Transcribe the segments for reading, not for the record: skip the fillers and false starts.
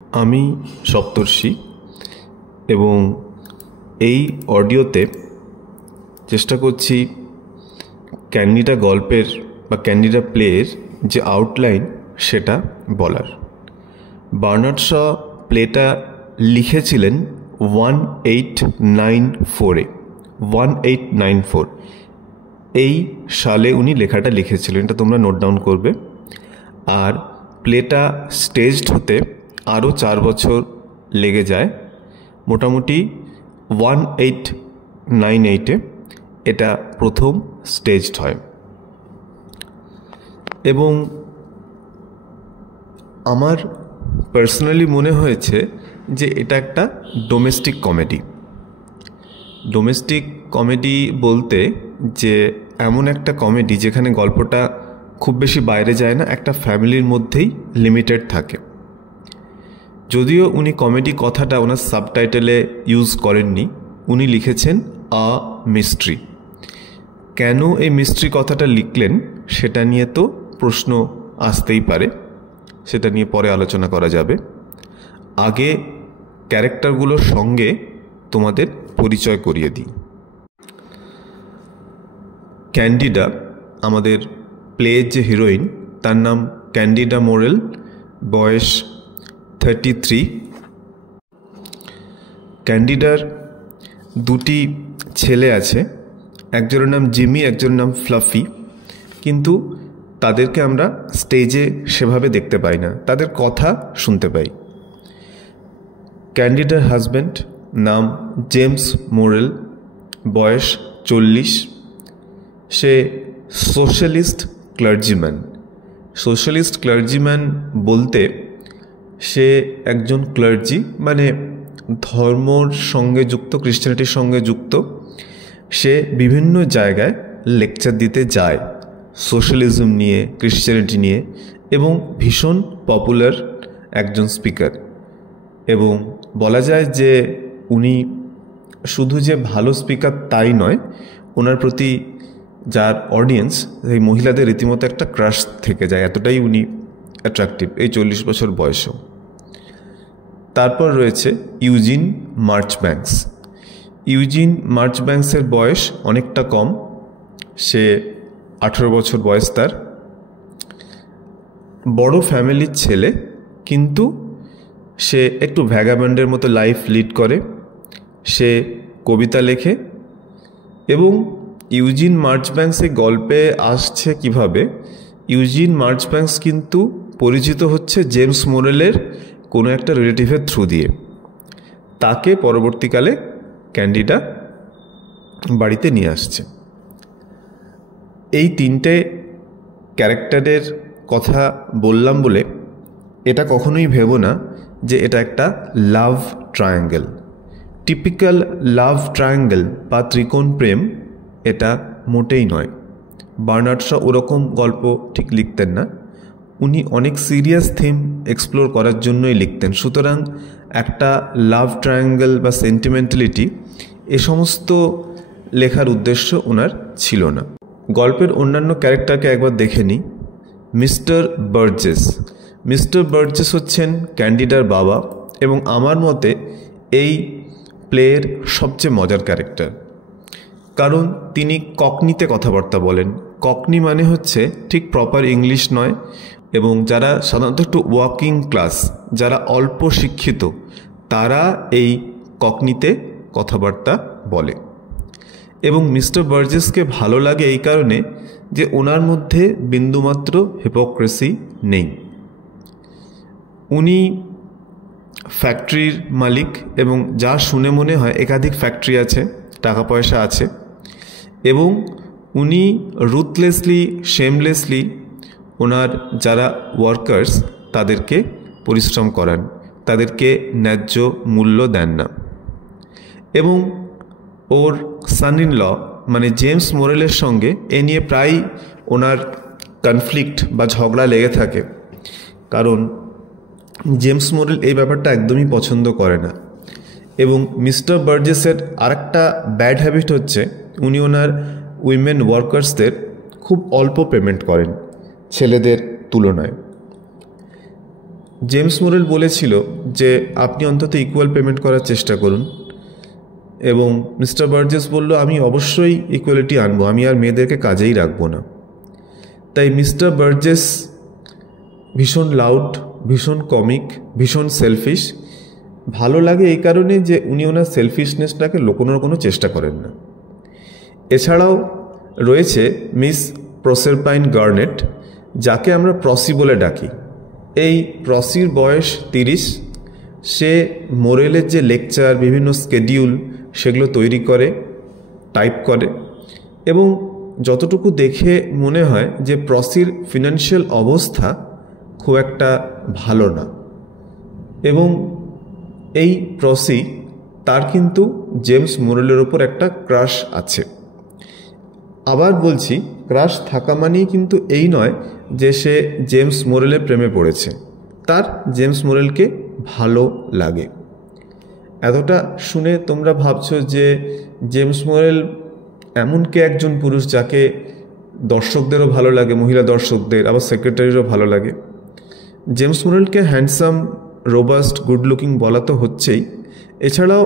আমি সপ্তর্ষি এবং এই অডিওতে চেষ্টা করছি ক্যান্ডিডা গল্পের বা ক্যান্ডিডা প্লের যে আউটলাইন সেটা বলার। বার্নার্ড শ প্লেটা লিখেছিলেন 1894 এই সালে উনি লেখাটা লিখেছিলেন, এটা তোমরা নোট ডাউন করবে। আর প্লেটা স্টেজড হতে আরও 4 বছর লেগে যায়, মোটামুটি 1898-এ এটা প্রথম স্টেজড হয়। এবং আমার পার্সোনালি মনে হয়েছে যে এটা একটা ডোমেস্টিক কমেডি। ডোমেস্টিক কমেডি বলতে যে এমন একটা কমেডি যেখানে গল্পটা খুব বেশি বাইরে যায় না, একটা ফ্যামিলির মধ্যেই লিমিটেড থাকে। যদিও উনি কমেডি কথাটা ওনার সাবটাইটেলে ইউজ করেননি, উনি লিখেছেন আ মিস্ট্রি। কেন এই মিস্ট্রি কথাটা লিখলেন সেটা নিয়ে তো প্রশ্ন আসতেই পারে, সেটা নিয়ে পরে আলোচনা করা যাবে। আগে ক্যারেক্টারগুলোর সঙ্গে তোমাদের পরিচয় করিয়ে দিই। ক্যান্ডিডা, আমাদের প্লের যে হিরোইন, তার নাম ক্যান্ডিডা মোরেল, বয়স 33। ক্যান্ডিডার দুটি ছেলে আছে, একজনের নাম জিমি, একজনের নাম ফ্লাফি, কিন্তু তাদেরকে আমরা স্টেজে সেভাবে দেখতে পাই না, তাদের কথা শুনতে পাই। ক্যান্ডিডার হাজব্যান্ড নাম জেমস মোরেল, বয়স 40। সে সোশ্যালিস্ট ক্লার্জিম্যান। সোশ্যালিস্ট ক্লার্জিম্যান বলতে সে একজন ক্লার্জি, মানে ধর্মর সঙ্গে যুক্ত, ক্রিশ্চিয়ানিটির সঙ্গে যুক্ত। সে বিভিন্ন জায়গায় লেকচার দিতে যায় সোশ্যালিজম নিয়ে, ক্রিশ্চিয়ানিটি নিয়ে, এবং ভীষণ পপুলার একজন স্পিকার। এবং বলা যায় যে উনি শুধু যে ভালো স্পিকার তাই নয়, ওনার প্রতি যার অডিয়েন্স, এই মহিলাদের রীতিমতো একটা ক্রাশ থেকে যায়, এতটাই উনি অ্যাট্রাকটিভ এই 40 বছর বয়সেও। তারপর রয়েছে ইউজিন মার্চব্যাঙ্কস। ইউজিন মার্চব্যাঙ্কসের বয়স অনেকটা কম, সে 18 বছর বয়স তার। বড় ফ্যামিলির ছেলে, কিন্তু সে একটু ভ্যাগাব্যান্ডের মতো লাইফ লিড করে। সে কবিতা লেখে। এবং ইউজিন মার্চব্যাঙ্কস এই গল্পে আসছে কিভাবে, ইউজিন মার্চব্যাঙ্কস কিন্তু পরিচিত হচ্ছে জেমস মোরেলের কোনো একটা রিলেটিভের থ্রু দিয়ে। তাকে পরবর্তীকালে ক্যান্ডিডা বাড়িতে নিয়ে আসছে। এই তিনটে ক্যারেক্টারের কথা বললাম বলে এটা কখনোই ভেবো না যে এটা একটা লাভ ট্রায়াঙ্গেল। টিপিক্যাল লাভ ট্রায়াঙ্গেল বা ত্রিকোণ প্রেম এটা মোটেই নয়। বার্নার্ড শ ওরকম গল্প ঠিক লিখতেন না, উনি অনেক সিরিয়াস থিম এক্সপ্লোর করার জন্যই লিখতেন। সুতরাং একটা লাভ ট্রায়াঙ্গেল বা সেন্টিমেন্টালিটি এ সমস্ত লেখার উদ্দেশ্য ওনার ছিল না। গল্পের অন্যান্য ক্যারেক্টারকে একবার দেখে নিই। Mister Burgess. মিস্টার বার্জেস হচ্ছেন ক্যান্ডিডার বাবা এবং আমার মতে এই প্লের সবচেয়ে মজার ক্যারেক্টার, কারণ তিনি ককনিতে কথাবার্তা বলেন। ককনি মানে হচ্ছে ঠিক প্রপার ইংলিশ নয়, এবং যারা সাধারণত একটু ওয়ার্কিং ক্লাস, যারা অল্প শিক্ষিত, তারা এই ককনিতে কথাবার্তা বলে। এবং মিস্টার বার্জেসকে ভালো লাগে এই কারণে যে ওনার মধ্যে বিন্দুমাত্র হিপোক্রেসি নেই। উনি ফ্যাক্টরির মালিক এবং যা শুনে মনে হয় একাধিক ফ্যাক্টরি আছে, টাকা পয়সা আছে, এবং উনি রুথলেসলি, শেমলেসলি ওনার যারা ওয়ার্কার্স তাদেরকে পরিশ্রম করান, তাদেরকে ন্যায্য মূল্য দেন না। এবং ওর সান ইন ল মানে জেমস মোরেলের সঙ্গে এ নিয়ে প্রায় ওনার কনফ্লিক্ট বা ঝগড়া লেগে থাকে, কারণ জেমস মোরেল এই ব্যাপারটা একদমই পছন্দ করে না। এবং মিস্টার বার্জেসের আরেকটা ব্যাড হ্যাবিট হচ্ছে উনি ওনার উইমেন ওয়ার্কার্সদের খুব অল্প পেমেন্ট করেন ছেলেদের তুলনায়। জেমস মোরেল বলেছিল যে আপনি অন্তত ইকুয়াল পেমেন্ট করার চেষ্টা করুন, এবং মিস্টার বার্জেস বলল আমি অবশ্যই ইকুয়ালিটি আনবো, আমি আর মেয়েদেরকে কাজেই রাখবো না। তাই মিস্টার বার্জেস ভীষণ লাউড, ভীষণ কমিক, ভীষণ সেলফিশ। ভালো লাগে এই কারণে যে উনি ওনার সেলফিশনেসটাকে লুকোনোর কোনো চেষ্টা করেন না। এছাড়াও রয়েছে মিস প্রসেরপাইন গার্নেট, যাকে আমরা প্রসি বলে ডাকি। এই প্রসির বয়স 30। সে মোরেলের যে লেকচার, বিভিন্ন স্কেডিউল, সেগুলো তৈরি করে, টাইপ করে, এবং যতটুকু দেখে মনে হয় যে প্রসির ফিনান্সিয়াল অবস্থা খুব একটা ভালো না, এবং এই প্রসি তার কিন্তু জেমস মোরেলের ওপর একটা ক্রাশ আছে। আবার বলছি, ক্রাশ থাকা মানেই কিন্তু এই নয় যে সে জেমস মোরেলের প্রেমে পড়েছে, তার জেমস মোরেলকে ভালো লাগে। এতটা শুনে তোমরা ভাবছো যে জেমস মোরেল এমন কে একজন পুরুষ যাকে দর্শকদেরও ভালো লাগে, মহিলা দর্শকদের, আবার সেক্রেটারিরও ভালো লাগে। জেমস মোরেলকে হ্যান্ডসাম, রোবাস্ট, গুড লুকিং বলা তো হচ্ছেই, এছাড়াও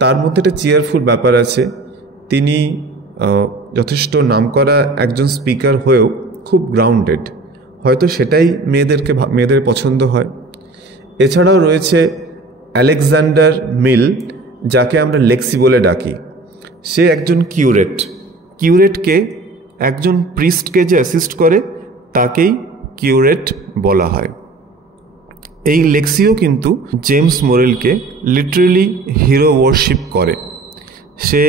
তার মধ্যে একটা চেয়ারফুল ব্যাপার আছে। তিনি যথেষ্ট নামকরা একজন স্পিকার হয়েও খুব গ্রাউন্ডেড, হয়তো সেটাই মেয়েদের পছন্দ হয়। এছাড়াও রয়েছে আলেকজান্ডার মিল, যাকে আমরা লেক্সি বলে ডাকি। সে একজন কিউরেটকে একজন প্রিস্টকে যে অ্যাসিস্ট করে তাকেই কিউরেট বলা হয়। এই লেক্সিও কিন্তু জেমস মোরেলকে লিটারেলি হিরো ওয়ার্শিপ করে, সে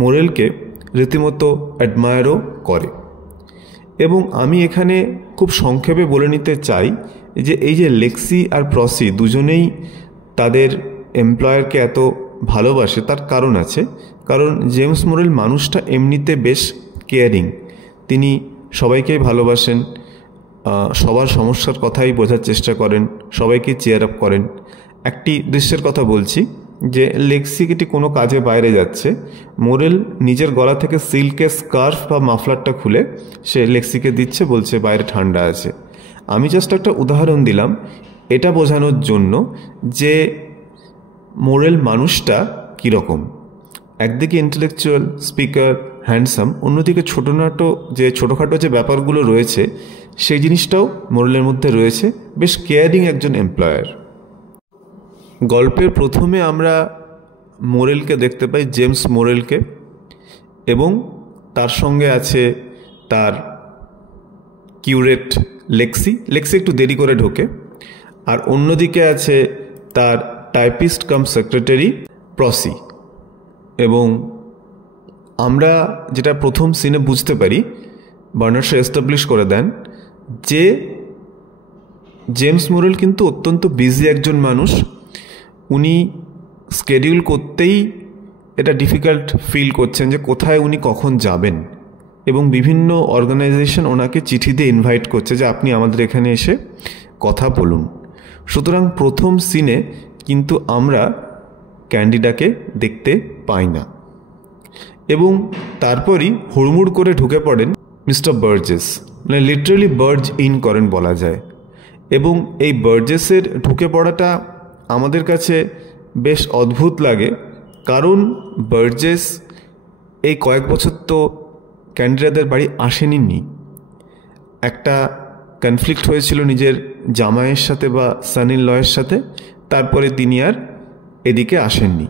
মোরেলকে রীতিমতো অ্যাডমায়ারও করে। এবং আমি এখানে খুব সংক্ষেপে বলে নিতে চাই যে এই যে লেক্সি আর প্রসি দুজনেই তাদের এমপ্লয়ারকে এত ভালোবাসে, তার কারণ আছে। কারণ জেমস মোরেল মানুষটা এমনিতে বেশ কেয়ারিং, তিনি সবাইকেই ভালোবাসেন, সবার সমস্যার কথাই বোঝার চেষ্টা করেন, সবাইকে চেয়ার আপ করেন। একটি দৃশ্যের কথা বলছি যে লেক্সিটি কোনো কাজে বাইরে যাচ্ছে, মোরেল নিজের গলা থেকে সিল্কের স্কার্ফ বা মাফলারটা খুলে সে লেক্সিকে দিচ্ছে, বলছে বাইরে ঠান্ডা আছে। আমি জাস্ট একটা উদাহরণ দিলাম এটা বোঝানোর জন্য যে মোরেল মানুষটা কীরকম। একদিকে ইন্টেলেকচুয়াল, স্পিকার, হ্যান্ডসাম, অন্যদিকে ছোটোখাটো যে ব্যাপারগুলো রয়েছে সেই জিনিসটাও মোরেলের মধ্যে রয়েছে, বেশ কেয়ারিং একজন এমপ্লয়ার। গল্পের প্রথমে আমরা মোরেলকে দেখতে পাই, জেমস মোরেলকে, এবং তার সঙ্গে আছে তার কিউরেট লেক্সি একটু দেরি করে ঢোকে, আর অন্যদিকে আছে তার টাইপিস্ট কাম সেক্রেটারি প্রসি। এবং আমরা যেটা প্রথম সিনে বুঝতে পারি, বার্নার্ড শো এস্টাবলিশ করে দেন যে জেমস মোরেল কিন্তু অত্যন্ত বিজি একজন মানুষ। উনি স্কেডিউল করতেই এটা ডিফিকাল্ট ফিল করছেন যে কোথায় উনি কখন যাবেন, এবং বিভিন্ন অর্গানাইজেশন ওনাকে চিঠি দিয়ে ইনভাইট করছে যে আপনি আমাদের এখানে এসে কথা বলুন। সুতরাং প্রথম সিনে কিন্তু আমরা ক্যান্ডিডাকে দেখতে পাই না, এবং তারপরই হুড়মুড় করে ঢুকে পড়েন মিস্টার বার্জেস, মানে লিটারালি বার্জ ইন করেন বলা যায়। এবং এই বার্জেসের ঢুকে পড়াটা আমাদের কাছে বেশ অদ্ভুত লাগে, কারণ বার্জেস এই কয়েক বছর তো ক্যান্ডিডাদের বাড়ি আসেনি। একটা কনফ্লিক্ট হয়েছিল নিজের জামাইয়ের সাথে বা সান ইন লয়ের সাথে, তারপরে তিনি আর এদিকে আসেননি।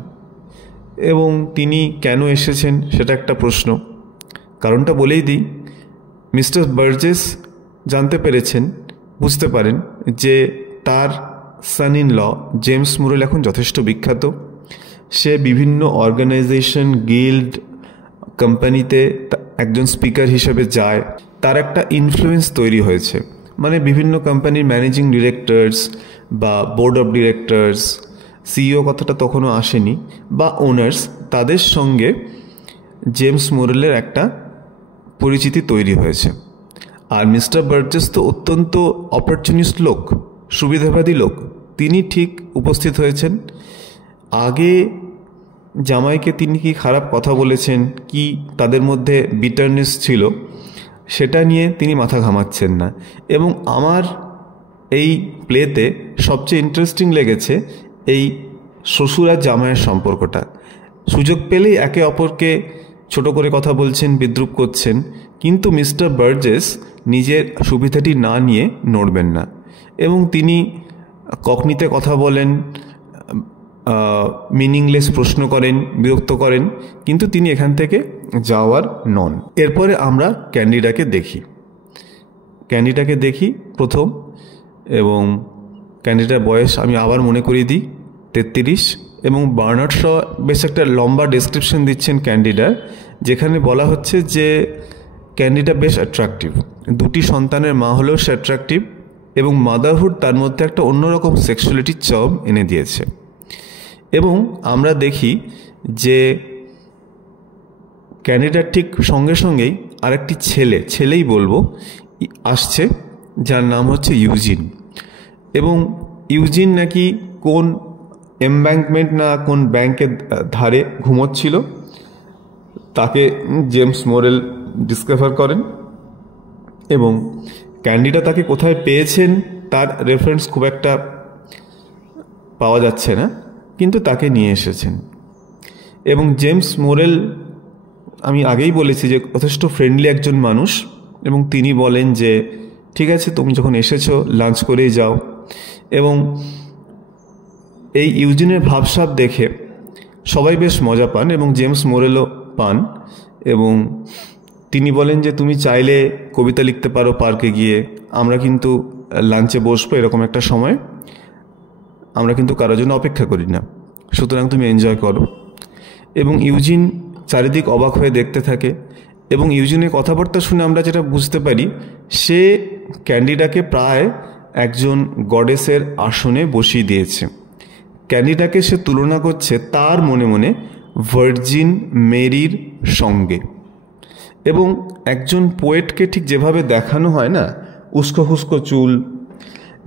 এবং তিনি কেন এসেছেন সেটা একটা প্রশ্ন। কারণটা বলেই দিই, মিস্টার বার্জেস জানতে পেরেছেন, বুঝতে পারেন যে তার সান ইন ল জেমস মোরেল এখন যথেষ্ট বিখ্যাত। সে বিভিন্ন অর্গানাইজেশন, গিল্ড, কোম্পানিতে একজন স্পিকার হিসেবে যায়, তার একটা ইনফ্লুয়েন্স তৈরি হয়েছে। মানে বিভিন্ন কোম্পানির ম্যানেজিং ডিরেক্টরস বা বোর্ড অফ ডিরেক্টরস, সিইও কথাটা তখনও আসেনি, বা ওনার্স, তাদের সঙ্গে জেমস মোরেলের একটা পরিচিতি তৈরি হয়েছে। আর মিস্টার বার্জেস তো অত্যন্ত অপরচুনিস্ট লোক, সুবিধাবাদী লোক, তিনি ঠিক উপস্থিত হয়েছেন। আগে জামাইকে তিনি কি খারাপ কথা বলেছেন, কি তাদের মধ্যে বিটারনেস ছিল, সেটা নিয়ে তিনি মাথা ঘামাচ্ছেন না। এবং আমার এই প্লেতে সবচেয়ে ইন্টারেস্টিং লেগেছে এই শ্বশুর আর জামাইয়ের সম্পর্কটা। সুযোগ পেলেই একে অপরকে ছোট করে কথা বলছেন, বিদ্রূপ করছেন, কিন্তু মিস্টার বার্জেস নিজের সুবিধাটি না নিয়ে নড়বেন না এবং তিনি ককনিতে কথা বলেন, মিনিংলেস প্রশ্ন করেন, বিরক্ত করেন, কিন্তু তিনি এখান থেকে যাওয়ার নন। এরপরে আমরা ক্যান্ডিটাকে দেখি প্রথম, এবং ক্যান্ডিটার বয়স আমি আবার মনে করিয়ে দিই 33, এবং বার্নার্ড শ বেশ একটা লম্বা ডেসক্রিপশন দিচ্ছেন ক্যান্ডিডার, যেখানে বলা হচ্ছে যে ক্যান্ডিডা বেশ অ্যাট্রাকটিভ, 2টি সন্তানের মা হলেও সে অ্যাট্রাকটিভ, এবং মাদারহুড তার মধ্যে একটা অন্যরকম সেক্সুয়ালিটির চম এনে দিয়েছে। এবং আমরা দেখি যে ক্যান্ডিডার ঠিক সঙ্গে সঙ্গেই আরেকটি ছেলেই বলবো আসছে, যার নাম হচ্ছে ইউজিন। এবং ইউজিন নাকি কোন এমব্যাঙ্কমেন্ট না কোন ব্যাংকের ধারে ঘুমোচ্ছিল, তাকে জেমস মোরেল ডিসকভার করেন, এবং ক্যান্ডিডা তাকে কোথায় পেয়েছেন তার রেফারেন্স খুব একটা পাওয়া যাচ্ছে না, কিন্তু তাকে নিয়ে এসেছেন। এবং জেমস মোরেল, আমি আগেই বলেছি যে যথেষ্ট ফ্রেন্ডলি একজন মানুষ, এবং তিনি বলেন যে ঠিক আছে, তুমি যখন এসেছো লাঞ্চ করেই যাও। এবং এই ইউজিনের ভাবসাব দেখে সবাই বেশ মজা পান এবং জেমস মোরেলও পান, এবং তিনি বলেন যে তুমি চাইলে কবিতা লিখতে পারো পার্কে গিয়ে, আমরা কিন্তু লাঞ্চে বসবো এরকম একটা সময়, আমরা কিন্তু কারোর জন্য অপেক্ষা করি না, সুতরাং তুমি এনজয় করো। এবং ইউজিন চারিদিক অবাক হয়ে দেখতে থাকে, এবং ইউজিনের কথাবার্তা শুনে আমরা যেটা বুঝতে পারি, সে ক্যান্ডিডাকে প্রায় একজন গডেসের আসনে বসিয়ে দিয়েছে। ক্যান্ডিডাকে সে তুলনা করছে তার মনে মনে ভার্জিন মেরির সঙ্গে। এবং একজন পোয়েটকে ঠিক যেভাবে দেখানো হয় না, উস্কো খুস্কো চুল,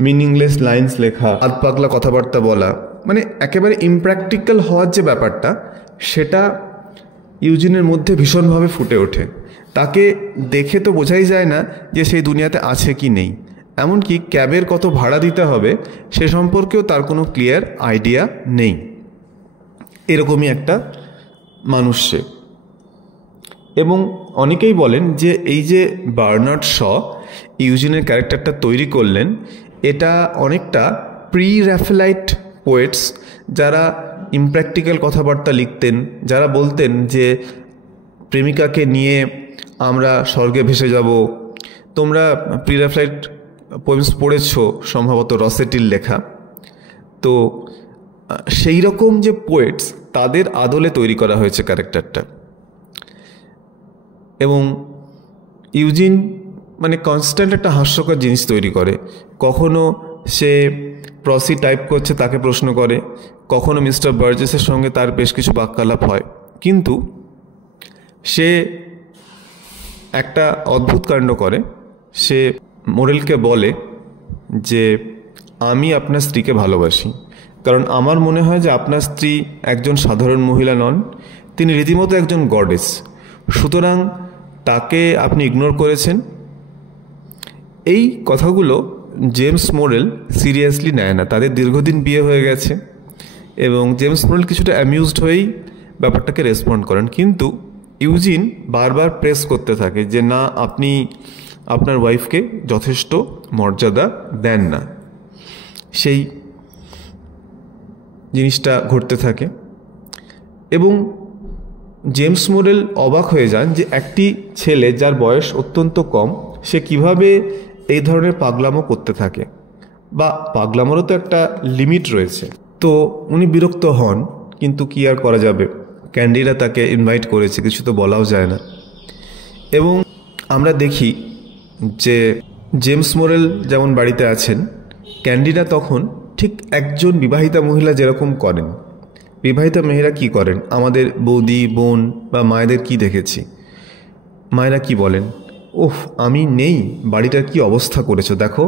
মিনিংলেস লাইন্স লেখা, আধপাগলা কথাবার্তা বলা, মানে একেবারে ইমপ্র্যাকটিক্যাল হওয়ার যে ব্যাপারটা, সেটা ইউজিনের মধ্যে ভীষণভাবে ফুটে ওঠে। তাকে দেখে তো বোঝাই যায় না যে সেই দুনিয়াতে আছে কি নেই, এমনকি ক্যাবের কত ভাড়া দিতে হবে সে সম্পর্কেও তার কোনো ক্লিয়ার আইডিয়া নেই। এরকমই একটা মানুষ সে। এবং অনেকেই বলেন যে এই যে বার্নার্ড শ ইউজিনের ক্যারেক্টারটা তৈরি করলেন, এটা অনেকটা প্রি র্যাফেলাইট পোয়েটস যারা ইমপ্র্যাকটিক্যাল কথাবার্তা লিখতেন, যারা বলতেন যে প্রেমিকাকে নিয়ে আমরা স্বর্গে ভেসে যাব। তোমরা প্রি র্যাফেলাইট পোয়েমস পড়েছো সম্ভবত, রসেটির লেখা। তো সেই রকম যে পোয়েটস, তাদের আদলে তৈরি করা হয়েছে ক্যারেক্টারটা। এবং ইউজিন মানে কনস্ট্যান্ট একটা হাস্যকর জিনিস তৈরি করে। কখনো সে প্রসি টাইপ করছে, তাকে প্রশ্ন করে, কখনো মিস্টার বার্জেসের সঙ্গে তার বেশ কিছু বাক্যালাপ হয়, কিন্তু সে একটা অদ্ভুত কাণ্ড করে। সে মোরেলকে বলে যে আমি আপনার স্ত্রীকে ভালোবাসি, কারণ আমার মনে হয় যে আপনার স্ত্রী একজন সাধারণ মহিলা নন, তিনি রীতিমতো একজন গডেস, সুতরাং তাকে আপনি ইগনোর করেছেন। এই কথাগুলো জেমস মোরেল সিরিয়াসলি নেয় না। তাদের দীর্ঘদিন বিয়ে হয়ে গেছে এবং জেমস মোরেল কিছুটা অ্যামিউজড হয়েই ব্যাপারটাকে রেসপন্ড করেন, কিন্তু ইউজিন বারবার প্রেস করতে থাকে যে না, আপনি আপনার ওয়াইফকে যথেষ্ট মর্যাদা দেন না। সেই জিনিসটা ঘটতে থাকে এবং জেমস মোরেল অবাক হয়ে যান যে একটি ছেলে যার বয়স অত্যন্ত কম, সে কিভাবে এই ধরনের পাগলামো করতে থাকে, বা পাগলামোরও তো একটা লিমিট রয়েছে। তো উনি বিরক্ত হন, কিন্তু কি আর করা যাবে, ক্যান্ডিডা তাকে ইনভাইট করেছে, কিছু তো বলাও যায় না। এবং আমরা দেখি যে জেমস মোরেল যেমন বাড়িতে আছেন, ক্যান্ডিডা তখন ঠিক একজন বিবাহিতা মহিলা যেরকম করেন। বিবাহিতা মেয়েরা কি করেন, আমাদের বৌদি, বোন বা মায়েদের কি দেখেছি, মায়েরা কি বলেন, ওহ আমি নেই, বাড়িটার কি অবস্থা করেছো দেখো,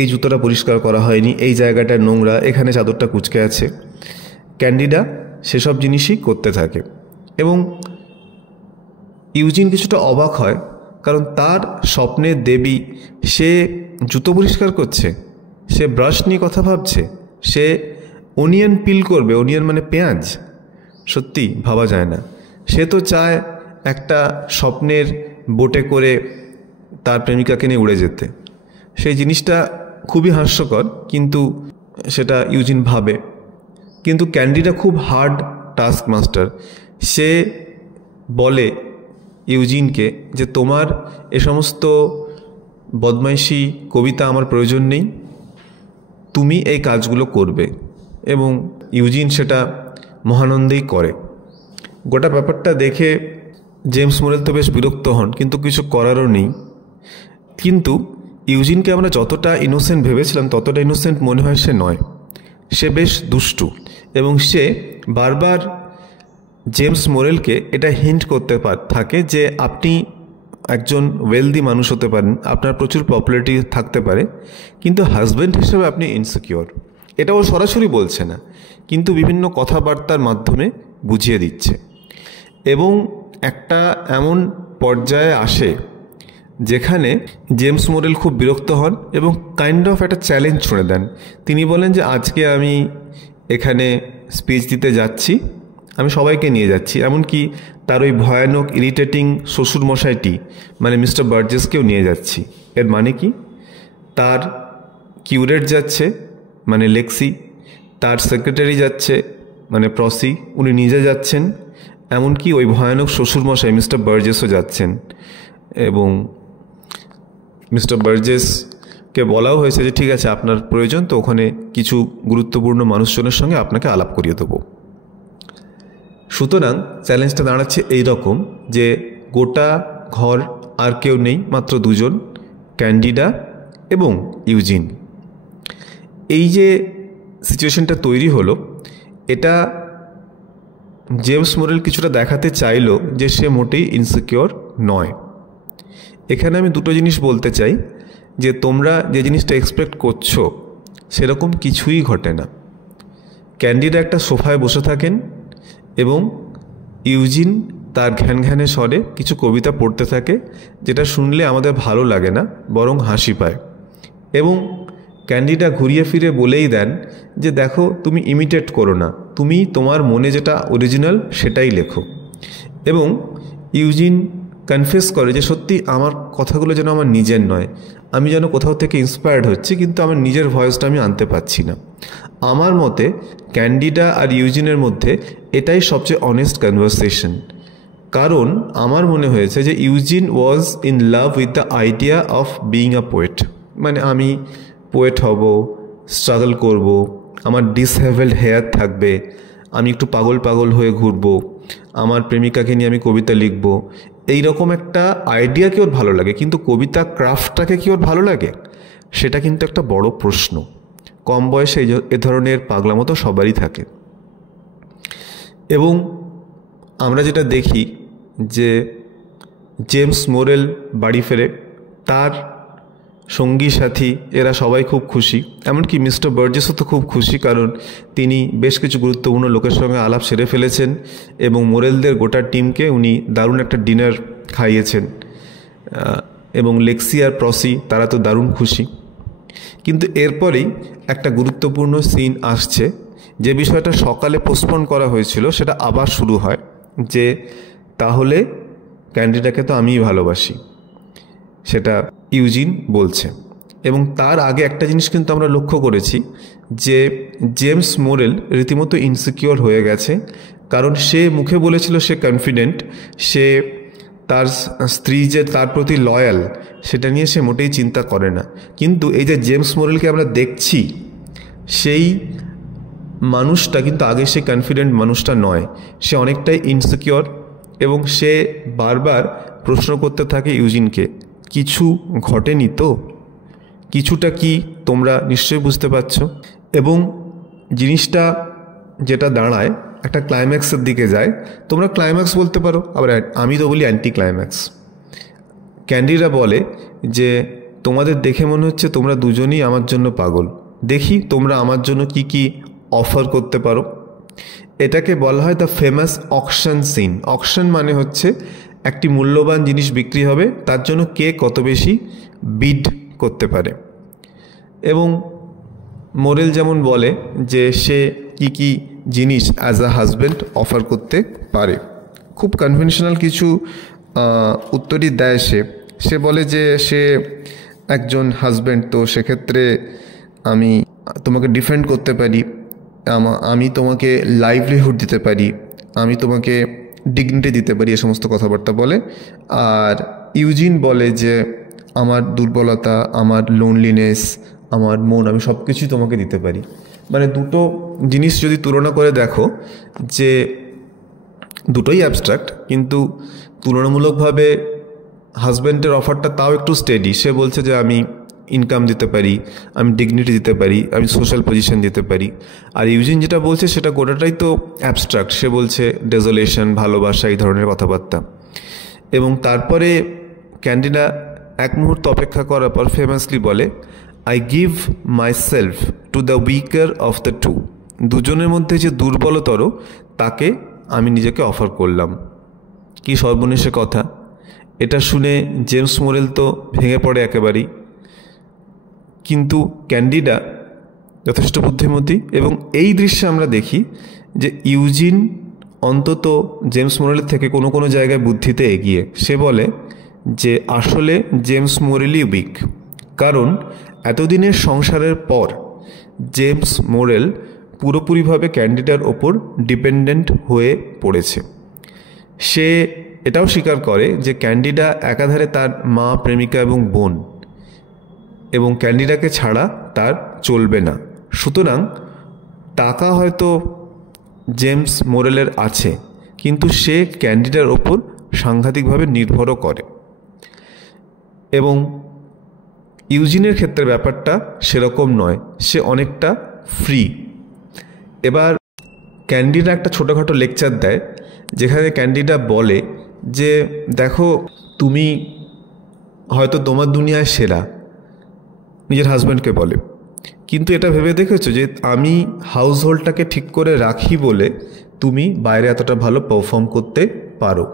এই জুতোটা পরিষ্কার করা হয়নি, এই জায়গাটা নোংরা, এখানে চাদরটা কুঁচকে আছে। ক্যান্ডিডা সেসব জিনিসই করতে থাকে এবং ইউজিন কিছুটা অবাক হয়, কারণ তার স্বপ্নের দেবী সে জুতো পরিষ্কার করছে, সে ব্রাশ নিয়ে কথা ভাবছে, সে অনিয়ন পিল করবে, অনিয়ন মানে পেঁয়াজ। সত্যি ভাবা যায় না। সে তো চায় একটা স্বপ্নের বোটে করে তার প্রেমিকাকে নিয়ে উড়ে যেতে। সেই জিনিসটা খুবই হাস্যকর, কিন্তু সেটা ইউজিন ভাবে। কিন্তু ক্যান্ডিটা খুব হার্ড টাস্ক মাস্টার। সে বলে ইউজিনকে যে তোমার এ সমস্ত বদমাইশি কবিতা আমার প্রয়োজন নেই, তুমি এই কাজগুলো করবে। এবং ইউজিন সেটা মহানন্দেই করে। গোটা ব্যাপারটা দেখে জেমস মোরেল তো বেশ বিরক্ত হন, কিন্তু কিছু করারও নেই। কিন্তু ইউজিনকে আমরা যতটা ইনোসেন্ট ভেবেছিলাম ততটা ইনোসেন্ট মনে হয় সে নয়। সে বেশ দুষ্টু, এবং সে বারবার জেমস মোরেলকে এটা হিন্ট করতে থাকে যে আপনি একজন ওয়েলদি মানুষ হতে পারেন, আপনার প্রচুর পপুলারিটি থাকতে পারে, কিন্তু হাজব্যান্ড হিসেবে আপনি ইনসিকিওর। এটাও সরাসরি বলছে না, কিন্তু বিভিন্ন কথাবার্তার মাধ্যমে বুঝিয়ে দিচ্ছে। এবং একটা এমন পর্যায়ে আসে যেখানে জেমস মোরেল খুব বিরক্ত হন এবং কাইন্ড অফ একটা চ্যালেঞ্জ ছুঁড়ে দেন। তিনি বলেন যে আজকে আমি এখানে স্পিচ দিতে যাচ্ছি, আমি সবাইকে নিয়ে যাচ্ছি, এমনকি তার ওই ভয়ানক ইরিটেটিং শ্বশুরমশাইটি মানে মিস্টার বার্জেসকেও নিয়ে যাচ্ছি। এর মানে কি, তার কিউরেট যাচ্ছে মানে লেক্সি, তার সেক্রেটারি যাচ্ছে মানে প্রসি, উনি নিজে যাচ্ছেন, এমনকি ওই ভয়ানক শ্বশুরমশাই মিস্টার বার্জেসও যাচ্ছেন। এবং মিস্টার বার্জেসকে বলাও হয়েছে যে ঠিক আছে, আপনার প্রয়োজন তো ওখানে কিছু গুরুত্বপূর্ণ মানুষজনের সঙ্গে আপনাকে আলাপ করিয়ে দেবো। সুতরাং চ্যালেঞ্জটা দাঁড়াচ্ছে এই রকম যে গোটা ঘর আর কেউ নেই, মাত্র দুজন, ক্যান্ডিডা এবং ইউজিন। এই যে সিচুয়েশনটা তৈরি হলো, এটা জেমস মোরেল কিছুটা দেখাতে চাইলো যে সে মোটেই ইনসিকিওর নয়। এখানে আমি দুটো জিনিস বলতে চাই, যে তোমরা যে জিনিসটা এক্সপেক্ট করছো সেরকম কিছুই ঘটে না। ক্যান্ডিডা একটা সোফায় বসে থাকেন এবং ইউজিন তার ঘ্যান ঘ্যানে স্বরে কিছু কবিতা পড়তে থাকে, যেটা শুনলে আমাদের ভালো লাগে না, বরং হাসি পায়। এবং ক্যান্ডিডা ঘুরিয়ে ফিরে বলেই দেন যে দেখো, তুমি ইমিটেট করো না, তুমি তোমার মনে যেটা অরিজিনাল সেটাই লেখো। এবং ইউজিন কনফেস করে যে সত্যি আমার কথাগুলো যেন আমার নিজের নয়, আমি যেন কোথাও থেকে ইন্সপায়ার্ড হচ্ছি, কিন্তু আমার নিজের ভয়েসটা আমি আনতে পারছি না। আমার মতে ক্যান্ডিডা আর ইউজিনের মধ্যে এটাই সবচেয়ে অনেস্ট কনভারসেশন। কারণ আমার মনে হয়েছে যে Eugene was in love with the idea of being a poet, মানে আমি পোয়েট হব, স্ট্রাগল করব, আমার ডিসহেভেলড হেয়ার থাকবে, আমি একটু পাগল পাগল হয়ে ঘুরবো, আমার প্রেমিকাকে নিয়ে আমি কবিতা লিখব, এই রকম একটা আইডিয়া কি ওর ভালো লাগে। কিন্তু কবিতা ক্রাফটটাকে কি ওর ভালো লাগে, সেটা কিন্তু একটা বড় প্রশ্ন। কম বয়সে এ ধরনের পাগলামো তো সবারই থাকে। এবং আমরা যেটা দেখি যে জেমস মোরেল বাড়ি ফেরে, তার সঙ্গী সাথী এরা সবাই খুব খুশি, এমনকি মিস্টার বার্জেসও তো খুব খুশি, কারণ তিনি বেশ কিছু গুরুত্বপূর্ণ লোকের সঙ্গে আলাপ সেরে ফেলেছেন এবং মোরেলদের গোটা টিমকে উনি দারুণ একটা ডিনার খাইয়েছেন। এবং লেক্সি আর প্রসি তারা তো দারুণ খুশি। কিন্তু এরপরেই একটা গুরুত্বপূর্ণ সিন আসছে, যে বিষয়টা সকালে পোস্টপোন করা হয়েছিল সেটা আবার শুরু হয়, যে তাহলে ক্যান্ডিডাকে তো আমিই ভালোবাসি, সেটা ইউজিন বলছে। এবং তার আগে একটা জিনিস কিন্তু আমরা লক্ষ্য করেছি যে জেমস মোরেল রীতিমতো ইনসিকিওর হয়ে গেছে, কারণ সে মুখে বলেছিল সে কনফিডেন্ট, সে তার স্ত্রী যে তার প্রতি লয়াল সেটা নিয়ে সে মোটেই চিন্তা করে না। কিন্তু এই যে জেমস মোরেলকে আমরা দেখছি, সেই মানুষটা কিন্তু আগে সে কনফিডেন্ট মানুষটা নয়, সে অনেকটাই ইনসিকিওর। এবং সে বারবার প্রশ্ন করতে থাকে ইউজিনকে, কিছু ঘটেনি তো, কিছুটা কি তোমরা নিশ্চয়ই বুঝতে পারছো। এবং জিনিসটা যেটা দাঁড়ায় একটা ক্লাইম্যাক্সের দিকে যায়, তোমরা ক্লাইম্যাক্স বলতে পারো, আবার আমি তো বলি অ্যান্টি ক্লাইম্যাক্স। ক্যান্ডিরা বলে যে তোমাদের দেখে মনে হচ্ছে তোমরা দুজনই আমার জন্য পাগল, দেখি তোমরা আমার জন্য কি কি অফার করতে পারো। এটাকে বলা হয় the famous auction scene. Auction মানে হচ্ছে একটি মূল্যবান জিনিস বিক্রি হবে, তার জন্য কে কত বেশি বিড করতে পারে। এবং মোরেল যেমন বলে যে সে কি কি জিনিস অ্যাজ আ হাজব্যান্ড অফার করতে পারে, খুব কনভেনশনাল কিছু উত্তরই দেয় সে বলে যে সে একজন হাজব্যান্ড, তো সেক্ষেত্রে আমি তোমাকে ডিফেন্ড করতে পারি, আমি তোমাকে লাইভলিহুড দিতে পারি, আমি তোমাকে ডিগনিটি দিতে পারি, এ সমস্ত কথাবার্তা বলে। আর ইউজিন বলে যে আমার দুর্বলতা, আমার লোনলিনেস, আমার মন, আমি সব কিছুই তোমাকে দিতে পারি। মানে দুটো জিনিস যদি তুলনা করে দেখো, যে দুটোই অ্যাবস্ট্রাক্ট, কিন্তু তুলনামূলকভাবে হাজব্যান্ডের অফারটা তাও একটু স্টেডি। সে বলছে যে আমি ইনকাম দিতে পারি, আমি ডিগনিটি দিতে পারি, আমি সোশ্যাল পজিশন দিতে পারি। আর ইউজিন যেটা বলছে সেটা গোটাটাই তো অ্যাবস্ট্রাক্ট। সে বলছে ডেজোলেশন, ভালোবাসা, এই ধরনের কথাবার্তা। এবং তারপরে ক্যান্ডিডা এক মুহূর্ত অপেক্ষা করার পর ফেমাসলি বলে, I give myself to the weaker of the two. দুজনের মধ্যে যে দুর্বলতর তাকে আমি নিজেকে অফার করলাম। কি সর্বনেশে কথা! এটা শুনে জেমস মোরেল তো ভেঙে পড়ে একেবারেই। কিন্তু ক্যান্ডিডা যথেষ্ট বুদ্ধিমতী, এবং এই দৃশ্যে আমরা দেখি যে ইউজিন অন্তত জেমস মোরেলের থেকে কোনো কোনো জায়গায় বুদ্ধিতে এগিয়ে। সে বলে যে আসলে জেমস মোরেলই উইক, কারণ এতদিনের সংসারের পর জেমস মোরেল পুরোপুরিভাবে ক্যান্ডিডার ওপর ডিপেন্ডেন্ট হয়ে পড়েছে। সে এটাও স্বীকার করে যে ক্যান্ডিডা একাধারে তার মা, প্রেমিকা এবং বোন, এবং ক্যান্ডিডাকে ছাড়া তার চলবে না। সুতরাং টাকা হয়তো জেমস মোরেলের আছে, কিন্তু সে ক্যান্ডিডার ওপর সাংঘাতিকভাবে নির্ভরও করে। এবং ইউজিনের ক্ষেত্রে ব্যাপারটা সেরকম নয়, সে অনেকটা ফ্রি। এবার ক্যান্ডিডা একটা ছোটোখাটো লেকচার দেয়, যেখানে ক্যান্ডিডা বলে যে দেখো, তুমি হয়তো তোমার দুনিয়ায় সেরা, নিজের হাজব্যান্ডকে বলে, কিন্তু এটা ভেবে দেখেছো যে আমি হাউস হোল্ডটাকে ঠিক করে রাখি বলে তুমি বাইরে এতটা ভালো পারফর্ম করতে পারো।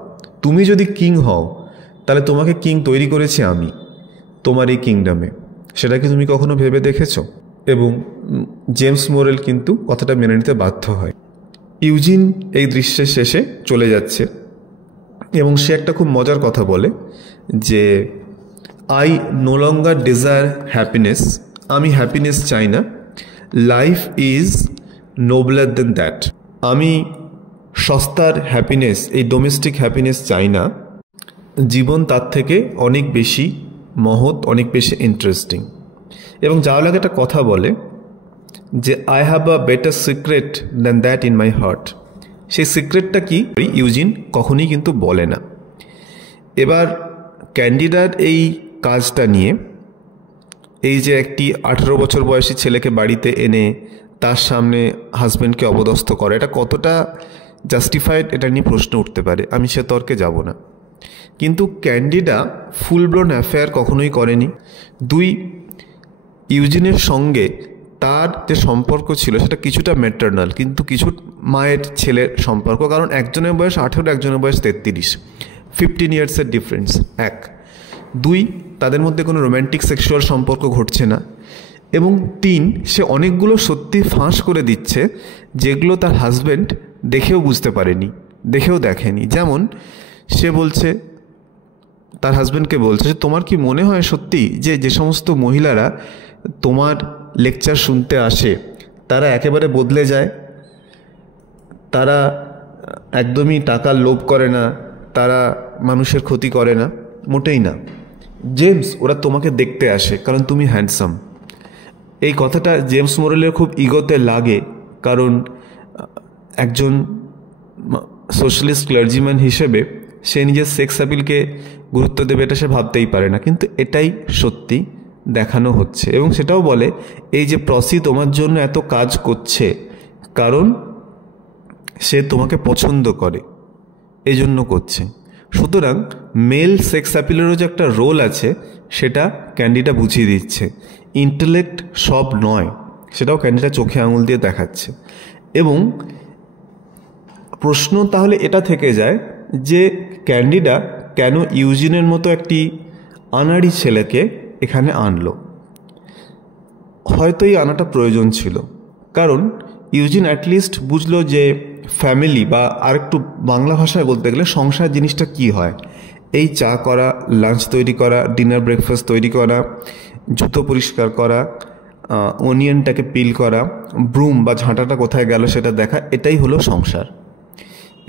তুমি যদি কিং হও তাহলে তোমাকে কিং তৈরি করেছি আমি তোমার এই কিংডমে। সেটা কি তুমি কখনো ভেবে দেখেছো? এবং জেমস মোরেল কিন্তু কথাটা মেনে নিতে বাধ্য হয়। ইউজিন এই দৃশ্যের শেষে চলে যাচ্ছে এবং সে একটা খুব মজার কথা বলে যে I no longer desire happiness, আমি হ্যাপিনেস চাই না, life is nobler than that. আমি সস্তার হ্যাপিনেস, এই ডোমেস্টিক হ্যাপিনেস চাই না, জীবন তার থেকে অনেক বেশি মহৎ, অনেক বেশি ইন্টারেস্টিং। এবং যাওয়া লাগে একটা কথা বলে যে I have a better secret than that in my heart. সেই সিক্রেটটা কি ইউজিন কখনই কিন্তু বলে না। এবার ক্যান্ডিডার এই কাজটা নিয়ে, এই যে একটি 18 বছর বয়সী ছেলেকে বাড়িতে এনে তার সামনে হাজব্যান্ডকে অপদস্থ করে, এটা কতটা জাস্টিফাইড এটা নিয়ে প্রশ্ন উঠতে পারে, আমি সে তর্কে যাব না। কিন্তু ক্যান্ডিডা ফুল ব্লোন অ্যাফেয়ার কখনোই করেনি। দুই, ইউজিনের সঙ্গে তার যে সম্পর্ক ছিল সেটা কিছুটা ম্যাটার্নাল, কিন্তু কিছু মায়ের ছেলের সম্পর্ক, কারণ একজনের বয়স 18, একজনের বয়স 33, 15 ইয়ার্সের ডিফারেন্স। এক। দুই, তাদের মধ্যে কোনো রোম্যান্টিক সেক্সুয়াল সম্পর্ক ঘটছে না। এবং তিন, সে অনেকগুলো সত্যি ফাঁস করে দিচ্ছে যেগুলো তার হাজব্যান্ড দেখেও বুঝতে পারেনি, দেখেও দেখেনি। যেমন সে বলছে, তার হাজব্যান্ডকে বলছে যে তোমার কি মনে হয় সত্যি যে যে সমস্ত মহিলারা তোমার লেকচার শুনতে আসে তারা একেবারে বদলে যায়, তারা একদমই টাকার লোভ করে না, তারা মানুষের ক্ষতি করে না? মোটেই না জেমস, ওরা তোমাকে দেখতে আসে কারণ তুমি হ্যান্ডসাম। এই কথাটা জেমস মোরেলের খুব ইগোতে লাগে, কারণ একজন সোশ্যালিস্ট ক্লার্জিম্যান হিসেবে সে নিজের সেক্স অ্যাপিলকে গুরুত্ব দেবে এটা সে ভাবতেই পারে না, কিন্তু এটাই সত্যি দেখানো হচ্ছে। এবং সেটাও বলে এই যে প্রসি তোমার জন্য এত কাজ করছে কারণ সে তোমাকে পছন্দ করে, এই জন্য করছে। সুতরাং মেল সেক্স অ্যাপিলেরও যে একটা রোল আছে সেটা ক্যান্ডিডা বুঝিয়ে দিচ্ছে। ইন্টেলেক্ট সব নয়, সেটাও ক্যান্ডিডা চোখে আঙুল দিয়ে দেখাচ্ছে। এবং প্রশ্ন তাহলে এটা থেকে যায় যে ক্যান্ডিডা কেন ইউজিনের মতো একটি আনাড়ি ছেলেকে এখানে আনলো। হয়তো এই আনাটা প্রয়োজন ছিল, কারণ ইউজিন অ্যাটলিস্ট বুঝলো যে ফ্যামিলি বা আরেকটু বাংলা ভাষায় বলতে গেলে সংসার জিনিসটা কি হয়। এই চা করা, লাঞ্চ তৈরি করা, ডিনার ব্রেকফাস্ট তৈরি করা, জুতো পরিষ্কার করা, অনিয়নটাকে পিল করা, ব্রুম বা ঝাঁটাটা কোথায় গেল সেটা দেখা, এটাই হলো সংসার।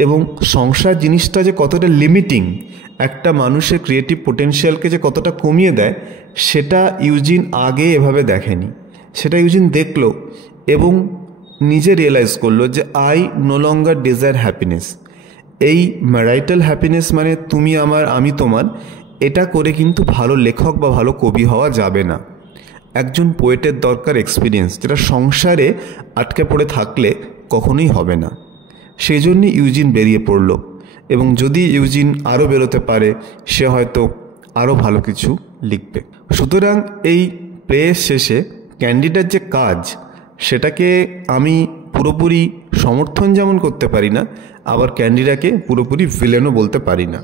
এবং সংসার জিনিসটা যে কতটা লিমিটিং, একটা মানুষের ক্রিয়েটিভ পোটেনশিয়ালকে যে কতটা কমিয়ে দেয়, সেটা ইউজিন আগে এভাবে দেখেনি। সেটা ইউজিন দেখলো এবং নিজে রিয়েলাইজ করলো যে I no longer desire happiness. এই ম্যারাইটাল হ্যাপিনেস মানে তুমি আমার আমি তোমার, এটা করে কিন্তু ভালো লেখক বা ভালো কবি হওয়া যাবে না। একজন পোয়েটের দরকার এক্সপিরিয়েন্স, যেটা সংসারে আটকে পড়ে থাকলে কখনোই হবে না। সেই জন্যই ইউজিন বেরিয়ে পড়ল, এবং যদি ইউজিন আরও বেরোতে পারে সে হয়তো আরও ভালো কিছু লিখবে। সুতরাং এই প্লেয়ের শেষে ক্যান্ডিডার যে কাজ, সেটাকে আমি পুরোপুরি সমর্থন যেমন করতে পারি না, আবার ক্যান্ডিডাকে পুরোপুরি ভিলেনও বলতে পারি না।